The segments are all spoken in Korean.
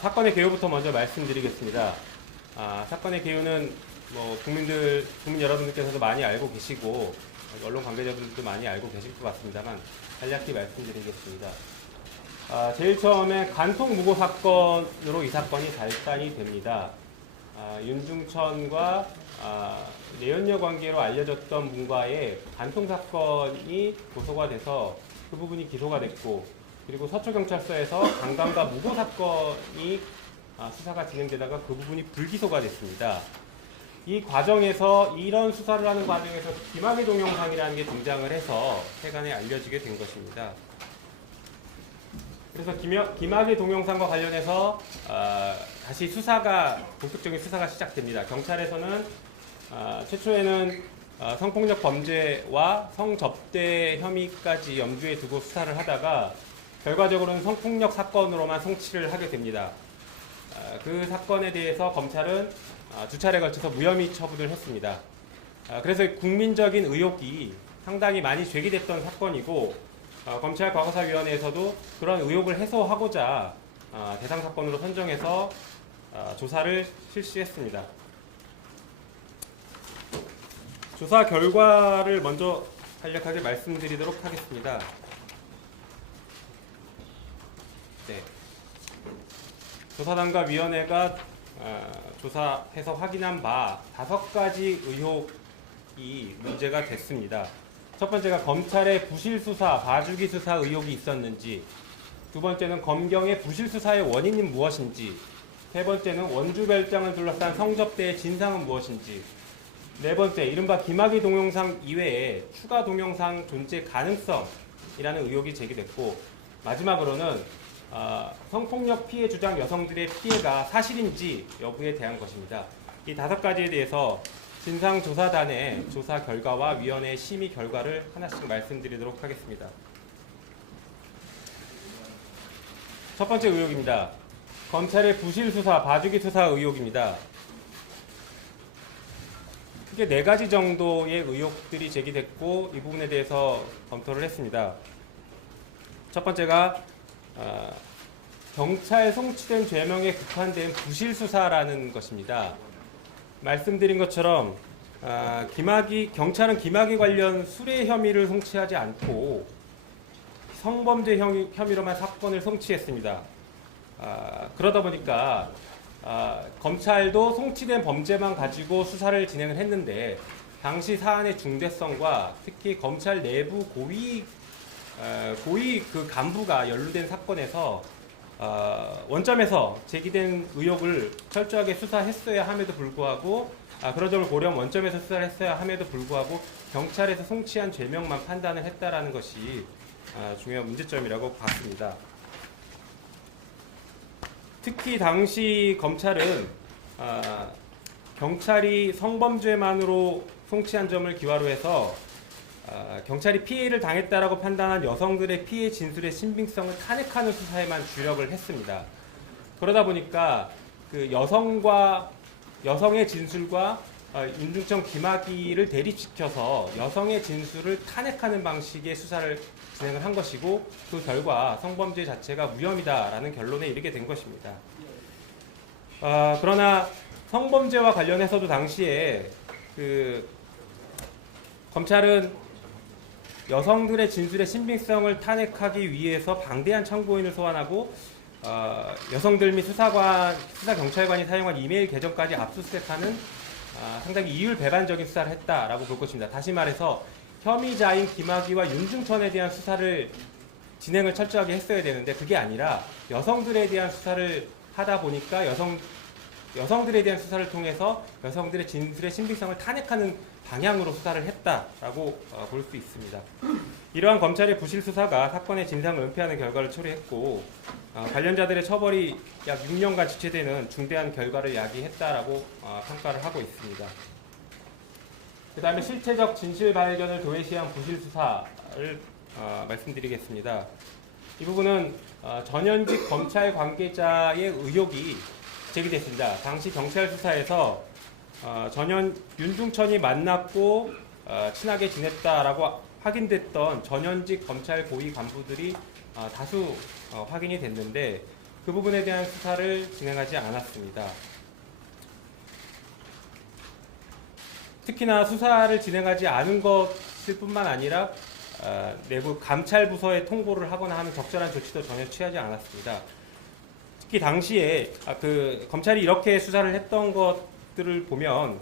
사건의 개요부터 먼저 말씀드리겠습니다. 사건의 개요는 국민 여러분들께서도 많이 알고 계시고 언론 관계자분들도 많이 알고 계실 것 같습니다만 간략히 말씀드리겠습니다. 제일 처음에 간통 무고 사건으로 이 사건이 발단이 됩니다. 윤중천과 내연녀 관계로 알려졌던 분과의 간통 사건이 고소가 돼서 그 부분이 기소가 됐고, 그리고 서초경찰서에서 강간과 무고 사건이 수사가 진행되다가 그 부분이 불기소가 됐습니다. 이 과정에서, 이런 수사를 하는 과정에서 김학의 동영상이라는 게 등장을 해서 세간에 알려지게 된 것입니다. 그래서 김학의 동영상과 관련해서 다시 본격적인 수사가 시작됩니다. 경찰에서는 최초에는 성폭력 범죄와 성접대 혐의까지 염두에 두고 수사를 하다가 결과적으로는 성폭력 사건으로만 송치를 하게 됩니다. 그 사건에 대해서 검찰은 두 차례에 걸쳐서 무혐의 처분을 했습니다. 그래서 국민적인 의혹이 상당히 많이 제기됐던 사건이고, 검찰 과거사위원회에서도 그런 의혹을 해소하고자 대상 사건으로 선정해서 조사를 실시했습니다. 조사 결과를 먼저 간략하게 말씀드리도록 하겠습니다. 네. 조사단과 위원회가 조사해서 확인한 바 5가지 의혹이 문제가 됐습니다. 첫 번째가 검찰의 부실 수사, 봐주기 수사 의혹이 있었는지, 두 번째는 검경의 부실 수사의 원인이 무엇인지, 세 번째는 원주별장을 둘러싼 성접대의 진상은 무엇인지, 네 번째, 이른바 김학의 동영상 이외에 추가 동영상 존재 가능성이라는 의혹이 제기됐고, 마지막으로는 성폭력 피해 주장 여성들의 피해가 사실인지 여부에 대한 것입니다. 이 5가지에 대해서 진상조사단의 조사 결과와 위원회의 심의 결과를 하나씩 말씀드리도록 하겠습니다. 첫 번째 의혹입니다. 검찰의 부실 수사, 봐주기 수사 의혹입니다. 크게 4가지 정도의 의혹들이 제기됐고, 이 부분에 대해서 검토를 했습니다. 첫 번째가 경찰 송치된 죄명에 국한된 부실 수사라는 것입니다. 말씀드린 것처럼 경찰은 김학의 관련 수뢰 혐의를 송치하지 않고 성범죄 혐의로만 사건을 송치했습니다. 그러다 보니까 검찰도 송치된 범죄만 가지고 수사를 진행을 했는데, 당시 사안의 중대성과 특히 검찰 내부 고위 그 간부가 연루된 사건에서 원점에서 제기된 의혹을 철저하게 수사했어야 함에도 불구하고, 그런 점을 고려하면 원점에서 수사를 했어야 함에도 불구하고 경찰에서 송치한 죄명만 판단을 했다라는 것이 중요한 문제점이라고 봤습니다. 특히 당시 검찰은 경찰이 성범죄만으로 송치한 점을 기화로 해서 경찰이 피해를 당했다라고 판단한 여성들의 피해 진술의 신빙성을 탄핵하는 수사에만 주력을 했습니다. 그러다 보니까 그 여성의 진술과 윤중천, 김학의를 대립시켜서 여성의 진술을 탄핵하는 방식의 수사를 진행을 한 것이고, 그 결과 성범죄 자체가 무혐의다라는 결론에 이르게 된 것입니다. 그러나 성범죄와 관련해서도 당시에 검찰은 여성들의 진술의 신빙성을 탄핵하기 위해서 방대한 참고인을 소환하고 여성들 및 수사경찰관이 사용한 이메일 계정까지 압수수색하는 상당히 이율배반적인 수사를 했다라고 볼 것입니다. 다시 말해서 혐의자인 김학의와 윤중천에 대한 수사를 진행을 철저하게 했어야 되는데, 그게 아니라 여성들에 대한 수사를 하다 보니까 여성들에 대한 수사를 통해서 여성들의 진술의 신빙성을 탄핵하는 방향으로 수사를 했다라고 볼 수 있습니다. 이러한 검찰의 부실 수사가 사건의 진상을 은폐하는 결과를 초래했고, 관련자들의 처벌이 약 6년간 지체되는 중대한 결과를 야기했다라고 평가를 하고 있습니다. 그 다음에 실체적 진실 발견을 도외시한 부실 수사를 말씀드리겠습니다. 이 부분은 전현직 검찰 관계자의 의혹이 제기됐습니다. 당시 경찰 수사에서 윤중천이 만났고 친하게 지냈다라고 확인됐던 전현직 검찰 고위 간부들이 다수 확인이 됐는데, 그 부분에 대한 수사를 진행하지 않았습니다. 특히나 수사를 진행하지 않은 것일 뿐만 아니라 내부 감찰부서에 통보를 하거나 하는 적절한 조치도 전혀 취하지 않았습니다. 특히 당시에 검찰이 이렇게 수사를 했던 것들을 보면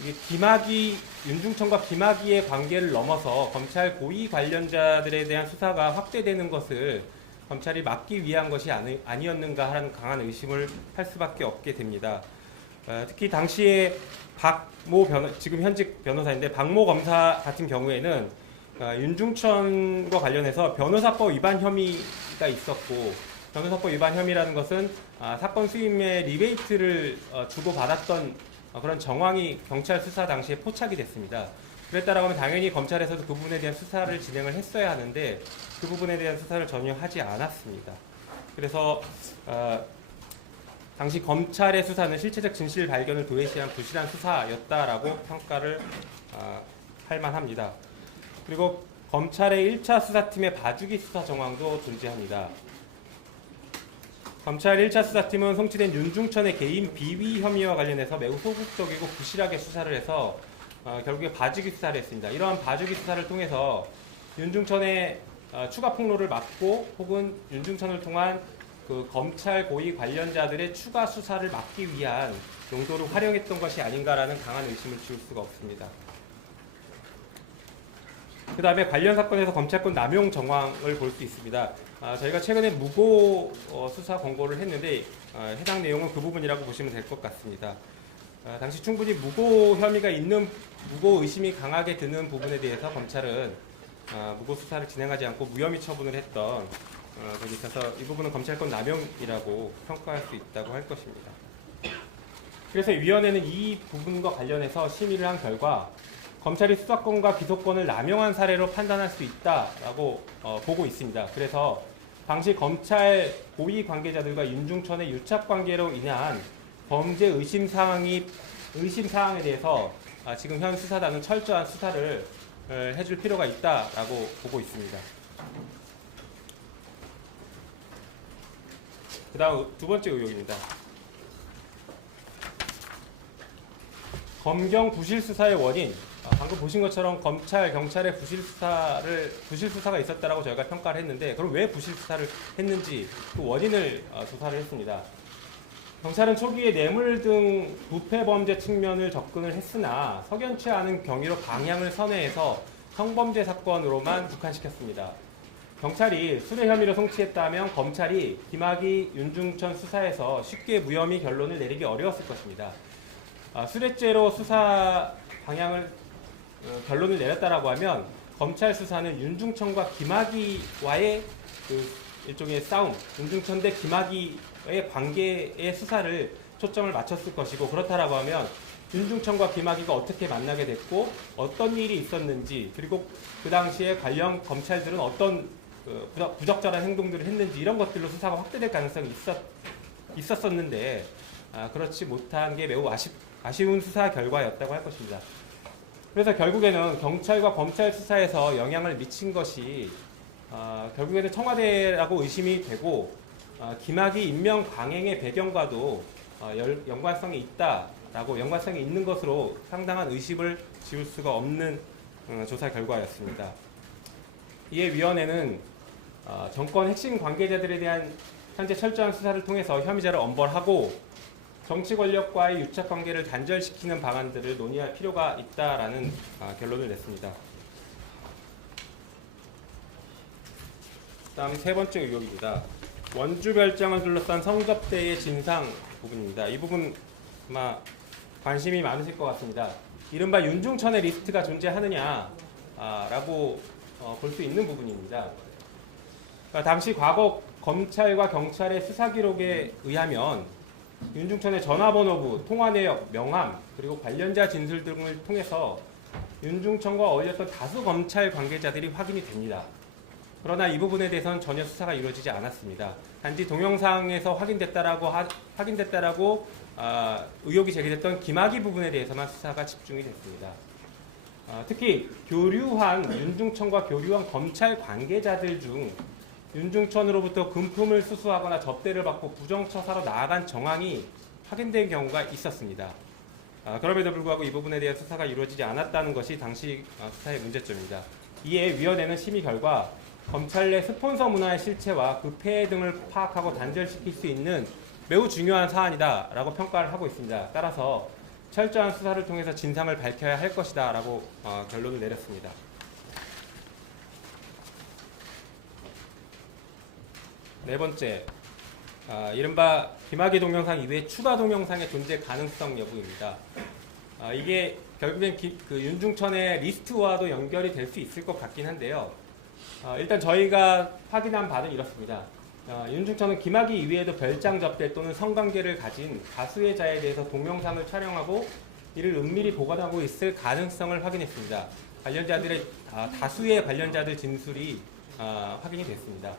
이게 윤중천과 김학의의 관계를 넘어서 검찰 고위 관련자들에 대한 수사가 확대되는 것을 검찰이 막기 위한 것이 아니었는가 하는 강한 의심을 할 수밖에 없게 됩니다. 특히 당시에 지금 현직 변호사인데 박모 검사 같은 경우에는 윤중천과 관련해서 변호사법 위반 혐의가 있었고, 변호사법 위반 혐의라는 것은 사건 수임에 리베이트를 주고받았던 그런 정황이 경찰 수사 당시에 포착이 됐습니다. 그랬다라고 하면 당연히 검찰에서도 그 부분에 대한 수사를 진행을 했어야 하는데 그 부분에 대한 수사를 전혀 하지 않았습니다. 그래서 당시 검찰의 수사는 실체적 진실 발견을 도외시한 부실한 수사였다라고 평가를 할 만합니다. 그리고 검찰의 1차 수사팀의 봐주기 수사 정황도 존재합니다. 검찰 1차 수사팀은 송치된 윤중천의 개인 비위 혐의와 관련해서 매우 소극적이고 부실하게 수사를 해서 결국에 봐주기 수사를 했습니다. 이러한 봐주기 수사를 통해서 윤중천의 추가 폭로를 막고 혹은 윤중천을 통한 그 검찰 고위 관련자들의 추가 수사를 막기 위한 용도로 활용했던 것이 아닌가라는 강한 의심을 지울 수가 없습니다. 그 다음에 관련 사건에서 검찰권 남용 정황을 볼 수 있습니다. 저희가 최근에 무고 수사 권고를 했는데 해당 내용은 그 부분이라고 보시면 될 것 같습니다. 당시 충분히 무고 혐의가 있는, 무고 의심이 강하게 드는 부분에 대해서 검찰은 무고 수사를 진행하지 않고 무혐의 처분을 했던 것이 있어서 이 부분은 검찰권 남용이라고 평가할 수 있다고 할 것입니다. 그래서 위원회는 이 부분과 관련해서 심의를 한 결과 검찰이 수사권과 기소권을 남용한 사례로 판단할 수 있다라고 보고 있습니다. 그래서 당시 검찰 고위 관계자들과 윤중천의 유착 관계로 인한 범죄 의심 사항에 대해서 지금 현 수사단은 철저한 수사를 해줄 필요가 있다라고 보고 있습니다. 그 다음 두 번째 의혹입니다. 검경 부실 수사의 원인. 방금 보신 것처럼 검찰, 경찰의 부실 수사가 있었다라고 저희가 평가를 했는데, 그럼 왜 부실 수사를 했는지 그 원인을 조사를 했습니다. 경찰은 초기에 뇌물 등 부패 범죄 측면을 접근을 했으나 석연치 않은 경위로 방향을 선회해서 성범죄 사건으로만 국한시켰습니다. 경찰이 수뢰 혐의로 송치했다면 검찰이 김학의, 윤중천 수사에서 쉽게 무혐의 결론을 내리기 어려웠을 것입니다. 수뢰죄로 수사 방향을 결론을 내렸다라고 하면 검찰 수사는 윤중천과 김학의와의 그 일종의 싸움, 윤중천 대 김학의의 관계의 수사를 초점을 맞췄을 것이고, 그렇다라고 하면 윤중천과 김학의가 어떻게 만나게 됐고 어떤 일이 있었는지, 그리고 그 당시에 관련 검찰들은 어떤 부적절한 행동들을 했는지, 이런 것들로 수사가 확대될 가능성이 있었었는데 그렇지 못한 게 매우 아쉬운 수사 결과였다고 할 것입니다. 그래서 결국에는 경찰과 검찰 수사에서 영향을 미친 것이 결국에는 청와대라고 의심이 되고 김학의 임명 강행의 배경과도 연관성이 있는 것으로 상당한 의심을 지울 수가 없는 조사 결과였습니다. 이에 위원회는 정권 핵심 관계자들에 대한 현재 철저한 수사를 통해서 혐의자를 엄벌하고 정치 권력과의 유착 관계를 단절시키는 방안들을 논의할 필요가 있다라는 결론을 냈습니다. 다음 세 번째 의혹입니다. 원주 별장을 둘러싼 성접대의 진상 부분입니다. 이 부분 아마 관심이 많으실 것 같습니다. 이른바 윤중천의 리스트가 존재하느냐라고 볼 수 있는 부분입니다. 당시 과거 검찰과 경찰의 수사 기록에 의하면 윤중천의 전화번호부, 통화내역, 명함, 그리고 관련자 진술 등을 통해서 윤중천과 어울렸던 다수 검찰 관계자들이 확인이 됩니다. 그러나 이 부분에 대해서는 전혀 수사가 이루어지지 않았습니다. 단지 동영상에서 확인됐다라고 의혹이 제기됐던 김학의 부분에 대해서만 수사가 집중이 됐습니다. 특히 교류한 윤중천과 교류한 검찰 관계자들 중 윤중천으로부터 금품을 수수하거나 접대를 받고 부정처사로 나아간 정황이 확인된 경우가 있었습니다. 그럼에도 불구하고 이 부분에 대한 수사가 이루어지지 않았다는 것이 당시 수사의 문제점입니다. 이에 위원회는 심의 결과 검찰 내 스폰서 문화의 실체와 그 폐해 등을 파악하고 단절시킬 수 있는 매우 중요한 사안이다라고 평가를 하고 있습니다. 따라서 철저한 수사를 통해서 진상을 밝혀야 할 것이다라고 결론을 내렸습니다. 네 번째, 이른바 김학의 동영상 이외에 추가 동영상의 존재 가능성 여부입니다. 이게 결국엔 그 윤중천의 리스트와도 연결이 될 수 있을 것 같긴 한데요. 일단 저희가 확인한 바는 이렇습니다. 윤중천은 김학의 이외에도 별장 접대 또는 성관계를 가진 다수의 자에 대해서 동영상을 촬영하고 이를 은밀히 보관하고 있을 가능성을 확인했습니다. 다수의 관련자들 진술이 확인이 됐습니다.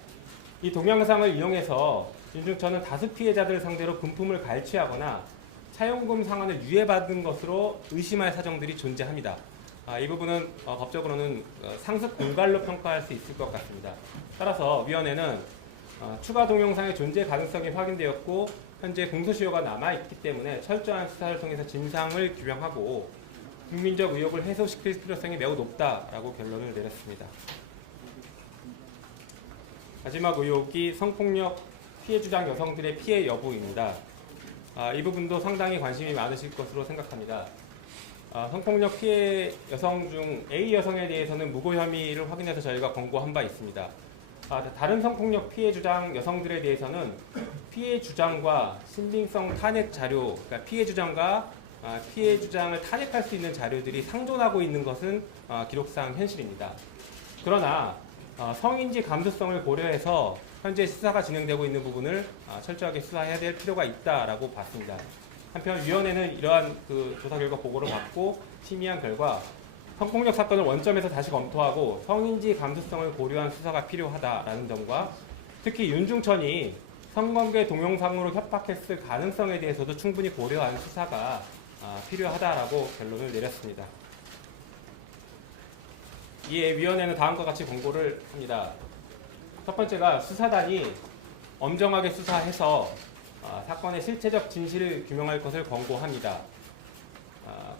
이 동영상을 이용해서 윤중천은 다수 피해자들을 상대로 금품을 갈취하거나 차용금 상환을 유예받은 것으로 의심할 사정들이 존재합니다. 이 부분은 법적으로는 상습 공갈로 평가할 수 있을 것 같습니다. 따라서 위원회는 추가 동영상의 존재 가능성이 확인되었고 현재 공소시효가 남아있기 때문에 철저한 수사를 통해서 진상을 규명하고 국민적 의혹을 해소시킬 필요성이 매우 높다라고 결론을 내렸습니다. 마지막 의혹이 성폭력 피해 주장 여성들의 피해 여부입니다. 이 부분도 상당히 관심이 많으실 것으로 생각합니다. 성폭력 피해 여성 중 A 여성에 대해서는 무고 혐의를 확인해서 저희가 권고한 바 있습니다. 다른 성폭력 피해 주장 여성들에 대해서는 피해 주장과 신빙성 탄핵 자료, 그러니까 피해 주장과 피해 주장을 탄핵할 수 있는 자료들이 상존하고 있는 것은 기록상 현실입니다. 그러나 성인지 감수성을 고려해서 현재 수사가 진행되고 있는 부분을 철저하게 수사해야 될 필요가 있다라고 봤습니다. 한편 위원회는 이러한 그 조사 결과 보고를 받고 심의한 결과 성폭력 사건을 원점에서 다시 검토하고 성인지 감수성을 고려한 수사가 필요하다라는 점과 특히 윤중천이 성관계 동영상으로 협박했을 가능성에 대해서도 충분히 고려한 수사가 필요하다라고 결론을 내렸습니다. 이에 위원회는 다음과 같이 권고를 합니다. 첫 번째가 수사단이 엄정하게 수사해서 사건의 실체적 진실을 규명할 것을 권고합니다.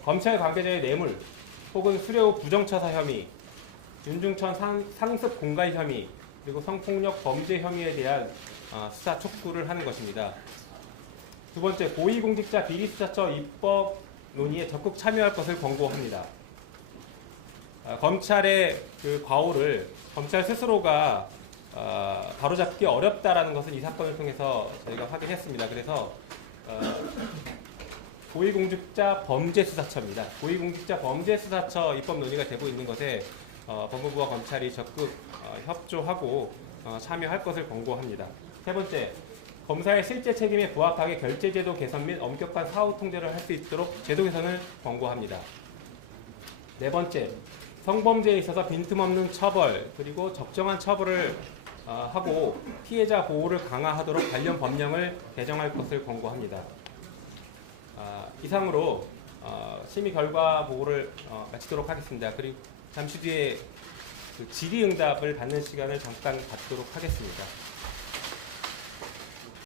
검찰 관계자의 뇌물 혹은 수뢰 후 부정처사 혐의, 윤중천 상습 공갈 혐의, 그리고 성폭력 범죄 혐의에 대한 수사 촉구를 하는 것입니다. 두 번째, 고위공직자 비리수사처 입법 논의에 적극 참여할 것을 권고합니다. 검찰의 그 과오를 검찰 스스로가 바로잡기 어렵다라는 것은 이 사건을 통해서 저희가 확인했습니다. 그래서 고위공직자 범죄수사처입니다. 고위공직자 범죄수사처 입법 논의가 되고 있는 것에 법무부와 검찰이 적극 협조하고 참여할 것을 권고합니다. 세 번째, 검사의 실제 책임에 부합하게 결재제도 개선 및 엄격한 사후 통제를 할 수 있도록 제도 개선을 권고합니다. 네 번째, 성범죄에 있어서 빈틈없는 처벌 그리고 적정한 처벌을 하고 피해자 보호를 강화하도록 관련 법령을 개정할 것을 권고합니다. 이상으로 심의 결과 보고를 마치도록 하겠습니다. 그리고 잠시 뒤에 그 질의응답을 받는 시간을 잠깐 갖도록 하겠습니다.